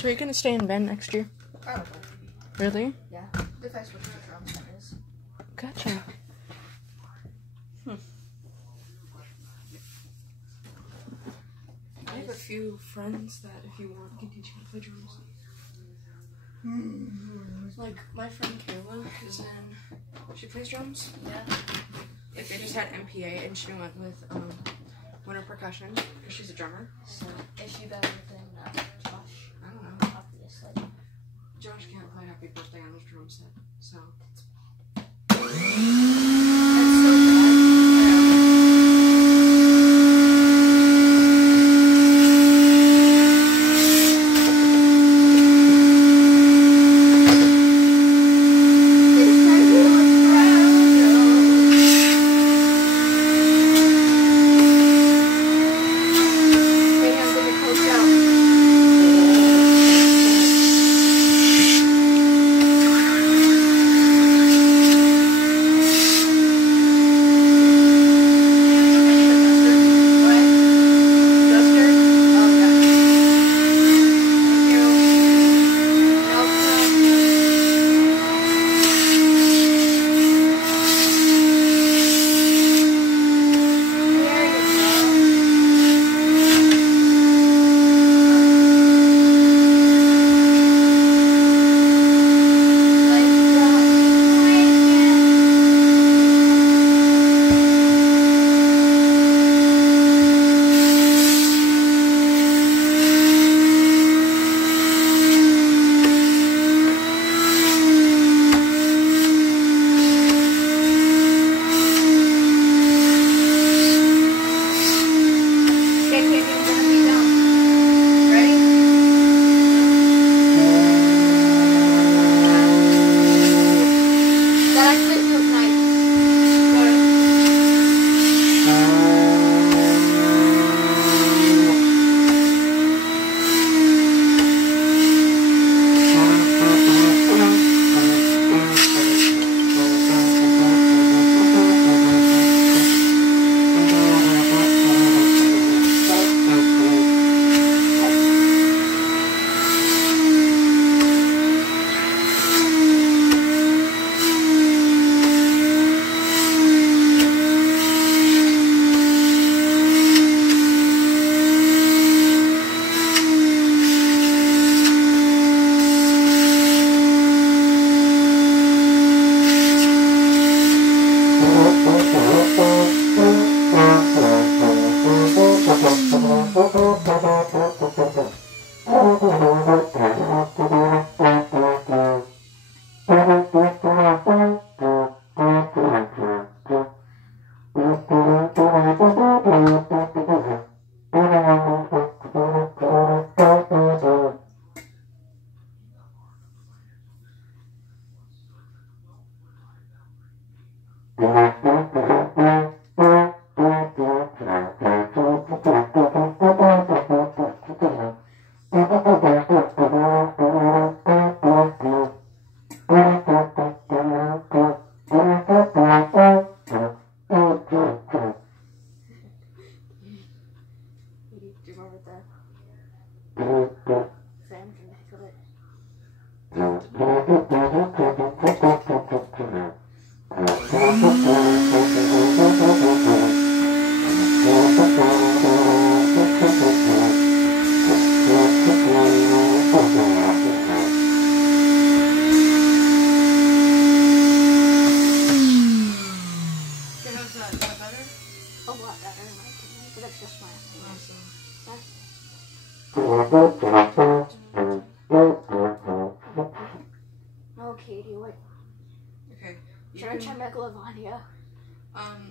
So are you gonna stay in band next year? Probably. Really? Yeah. If I switch to drums, that is. Gotcha. I have a few friends that, if you want, can teach you how to play drums. Like, my friend Kayla is in, she plays drums. Yeah. Like, they just had MPA and she went with Winter Percussion because she's a drummer. So, is she better than Josh? I don't know. Obviously. Josh can't play Happy Birthday on his drum set, so. That's so bad.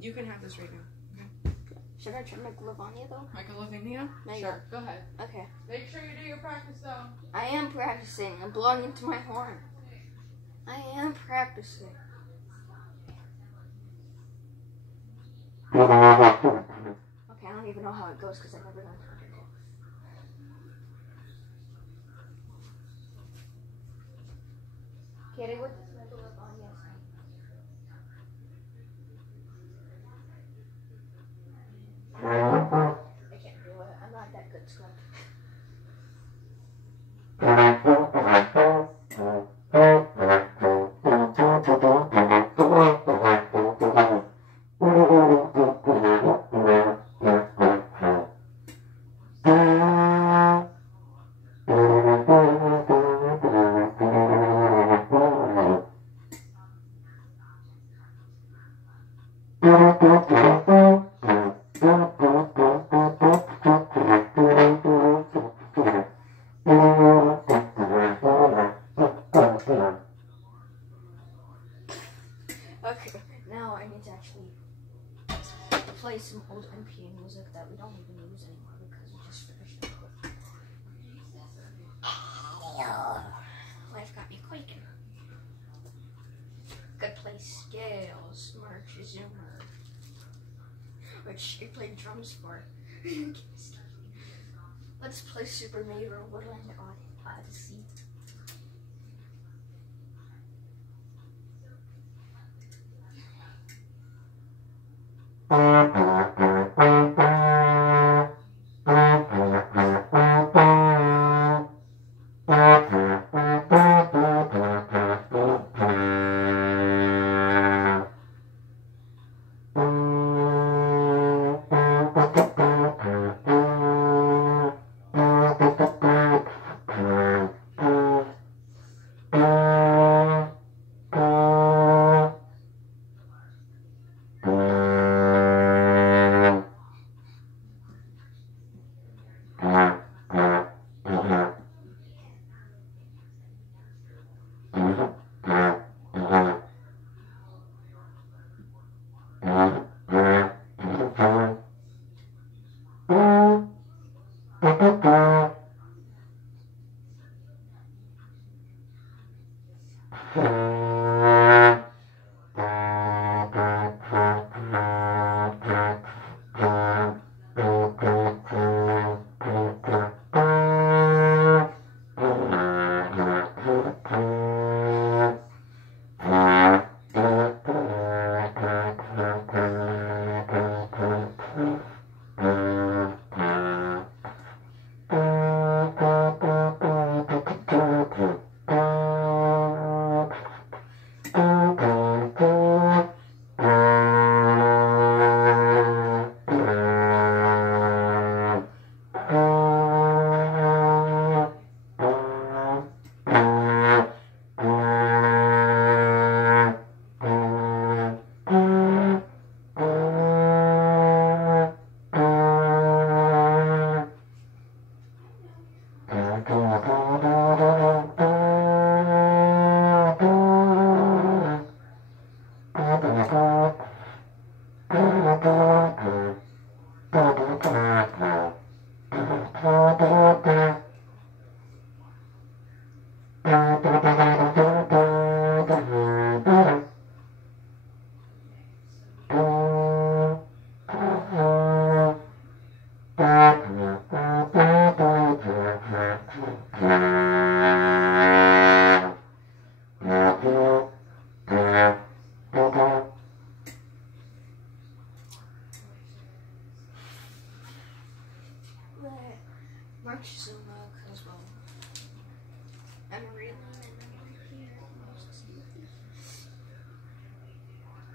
You can have this right now. Okay. Should I try Megalovania though? Megalovania? Sure, go ahead. Okay. Make sure you do your practice though. I am practicing. I'm blowing into my horn. I am practicing. Okay, I don't even know how it goes because I've never done it. Katie, what does Megalovania say? I can't do it. I'm not that good, Scott. which he played drums for. Let's play Super Mario Woodland Odyssey.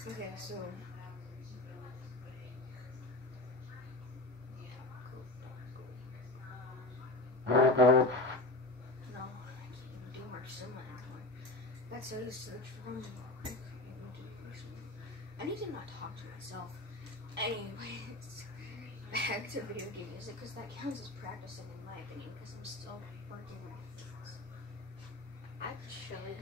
Okay, so no, I can't even do much similar anymore. That's so used to the trombone. I couldn't even do much similar. I need to not talk to myself. Anyways, back to video game music, because that counts as practicing in my opinion, because I'm still working on things. Actually,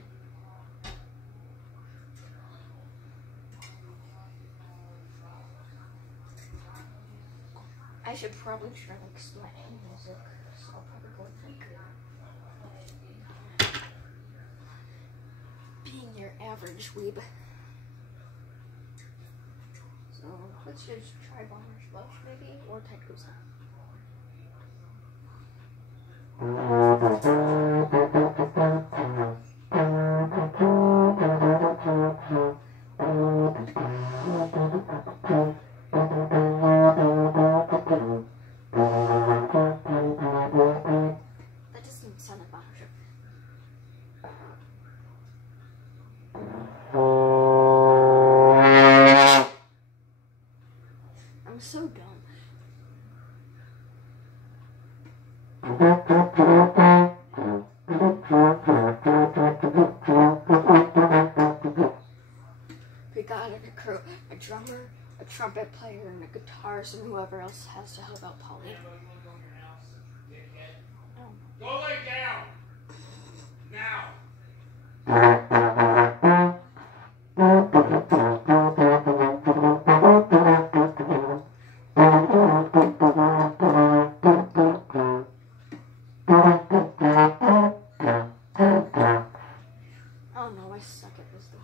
I should probably try to explain music, so I'll probably go with like being your average weeb. So let's just try Bomber's Bush maybe, or Tycoon. That doesn't sound like Bomber's. I'm so dumb. We got a drummer, a trumpet player, and a guitarist, and whoever else has to help out Polly. Go lay down! Now! Oh no, I suck at this thing.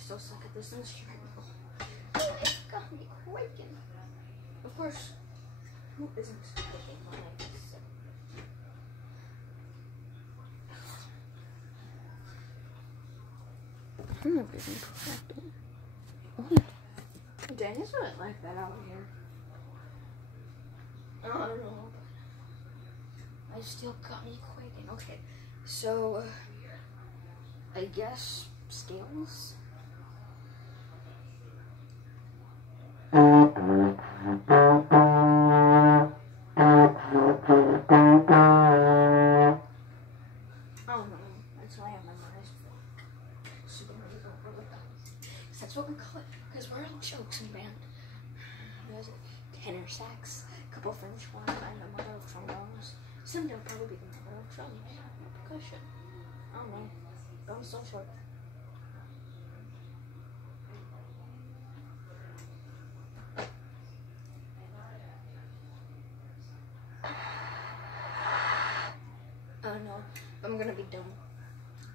still suck at this instrument. Got me quaking. Of course, who isn't quaking when I just said? I'm not even practicing. Dang, it's not like that out here. I don't know. I still got me quaking. Okay, so I guess scales. I don't know. That's why I memorized super musical because that's what we call it. Because we're all jokes in band. There's a tenor sax, a couple French horns, and a mother of trombones. Someday will probably be the mother of trombones. Percussion. I don't know. Going so short. No, I'm gonna be dumb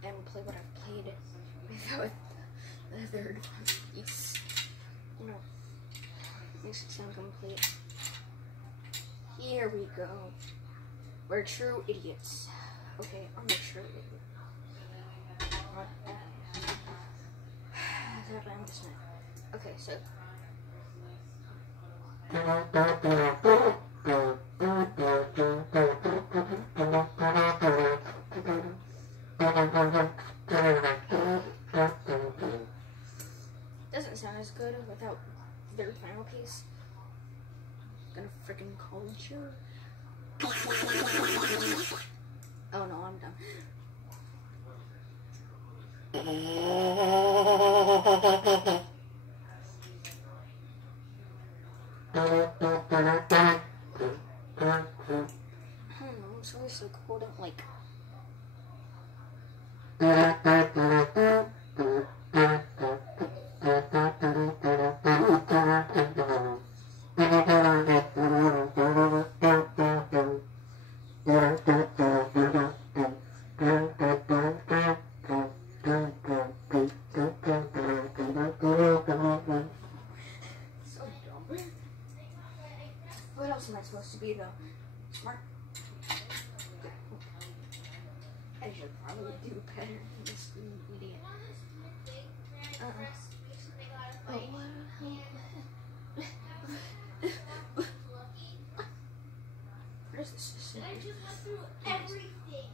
and play what I've played without the third piece. You know, makes it sound complete. Here we go. We're true idiots. Okay, I'm a true idiot. Okay, so. Doesn't sound as good without their final piece. Gonna freaking call you. Oh no, I'm done. It's always so cold and like. What else am I supposed to be though? Smart? I should probably do better than this idiot. Oh, what is this? I just went through everything.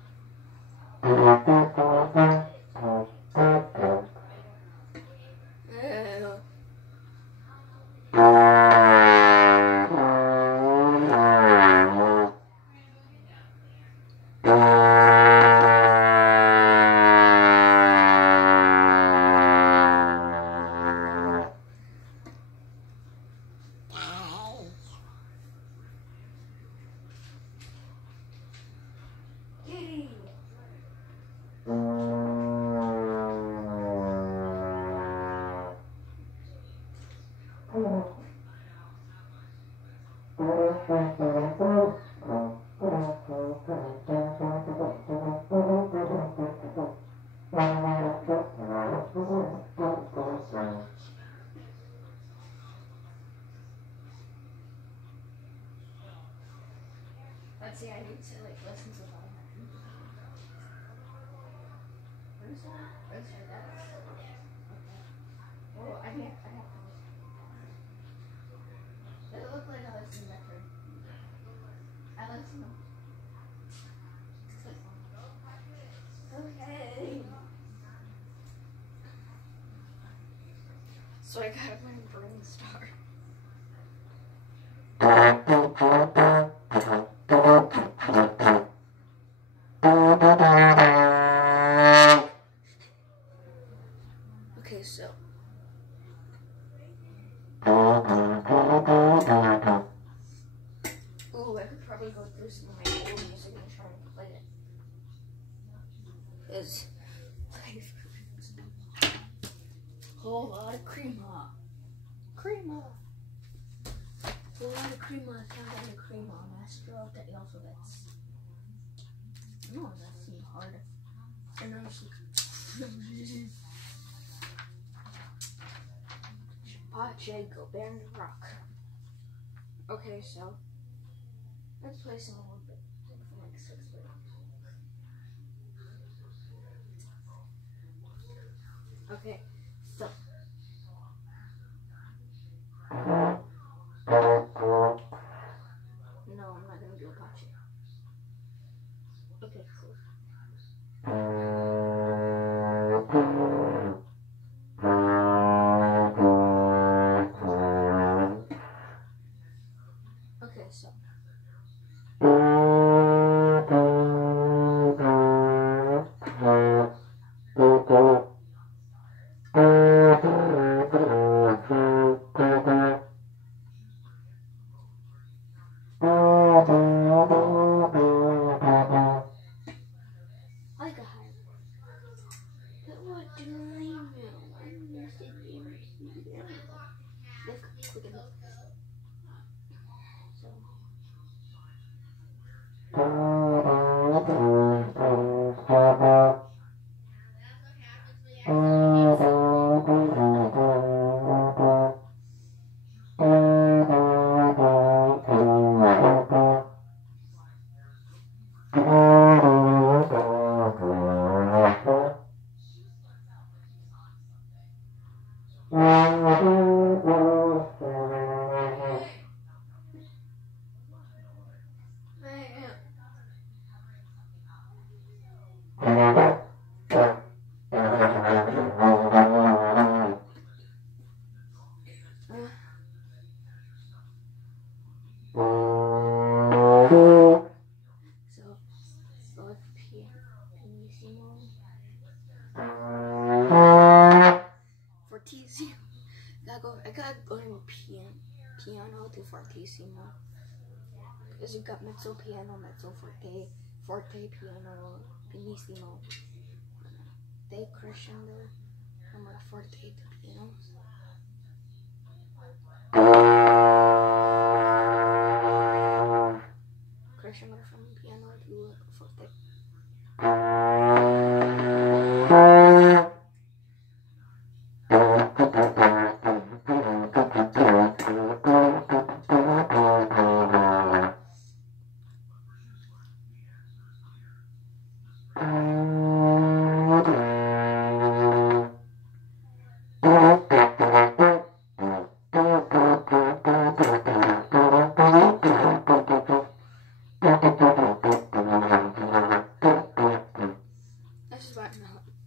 Let's see, I need to like listen to all that. What is that? What is that? Okay. Well, I have to. Does it look like I listen to record? I listen to. Okay. So I got my brain star. Okay, so. Ooh, I could probably go through some of my old music and try and play it. Because, whole lot of crema. Crema. Whole lot of crema, count out the crema, master of the alphabets. No, that seemed hard. And I was like, Apache, go band rock. Okay, so let's play some a little bit for like 6 minutes. Okay, so no, I'm not gonna do Apache. Okay, cool. Okay, so I got hired. But what do I know? I'm just a gamer. Look, click it up. So. Fortissimo. I gotta go in piano to fortissimo. Because you got mezzo piano, mezzo forte, forte piano, pianissimo. They crescendo, from a forte to piano. Crescendo from piano to forte.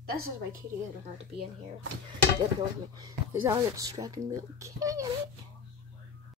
This is why Katie doesn't have to be in here. Because I'll get distracted and be like, okay.